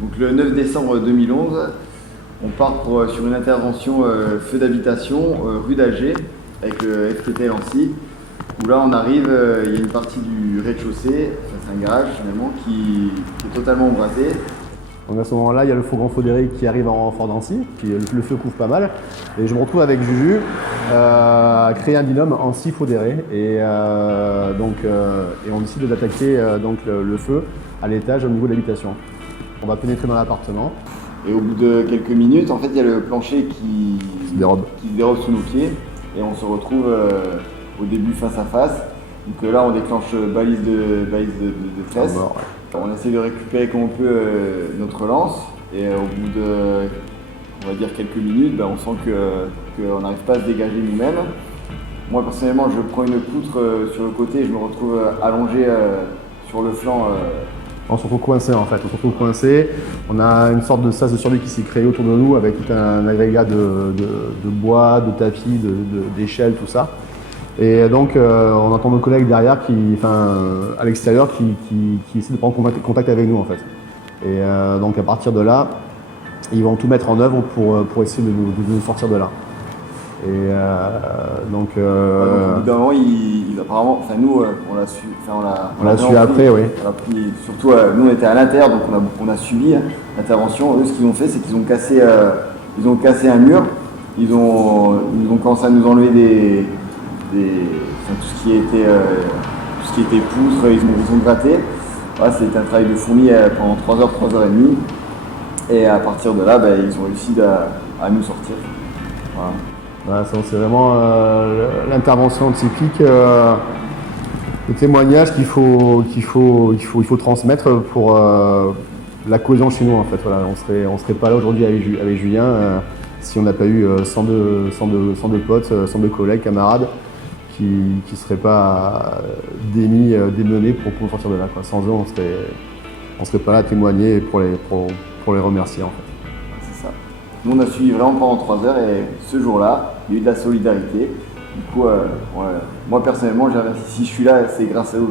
Donc le 9 décembre 2011, on part sur une intervention feu d'habitation rue d'Alger avec le FTT Lancy. Où là on arrive, il y a une partie du rez-de-chaussée, c'est un garage finalement, qui est totalement embrasé. Donc à ce moment-là, il y a le fourgon Fodéré qui arrive en renfort d'Ancy, puis le feu couvre pas mal. Et je me retrouve avec Juju à créer un binôme Ancy-Fodéré. Et on décide d'attaquer le feu à l'étage au niveau de l'habitation. On va pénétrer dans l'appartement. Et au bout de quelques minutes, en fait, il y a le plancher qui se dérobe sous nos pieds. Et on se retrouve au début face à face. Donc là, on déclenche balise de fesses. On essaie de récupérer comme on peut notre lance. Et au bout de, on va dire, quelques minutes, on sent qu'on n'arrive pas à se dégager nous-mêmes. Moi, personnellement, je prends une poutre sur le côté et je me retrouve allongé sur le flanc. On se retrouve coincé en fait, on a une sorte de sas de survie qui s'est créé autour de nous avec tout un agrégat de bois, de tapis, d'échelles, tout ça. Et donc on entend nos collègues derrière, à l'extérieur, qui essaient de prendre contact avec nous en fait. Et donc à partir de là, ils vont tout mettre en œuvre pour essayer de nous sortir de là. Et donc au bout d'un moment, apparemment, nous on l'a su, on l'a su après, oui. Surtout nous on était à l'intérieur, donc on a subi l'intervention. Eux, ce qu'ils ont fait, c'est qu'ils ont cassé un mur. Ils ont commencé à nous enlever tout ce qui était poutres. Ils ont gratté. Voilà, c'était un travail de fourmi pendant 3 heures, 3h30. Et à partir de là, ils ont réussi à nous sortir. Voilà. Voilà, c'est vraiment l'intervention typique, le témoignage qu'il faut transmettre pour la cohésion chez nous en fait. Voilà, on serait pas là aujourd'hui avec Julien si on n'a pas eu 102 potes, 102 collègues, camarades qui seraient pas démenés pour sortir de là, quoi. Sans eux, on serait pas là à témoigner pour les remercier en fait. C'est ça. Nous on a suivi vraiment pendant 3 heures et ce jour-là, il y a eu de la solidarité. Du coup, moi personnellement, si je suis là, c'est grâce à eux.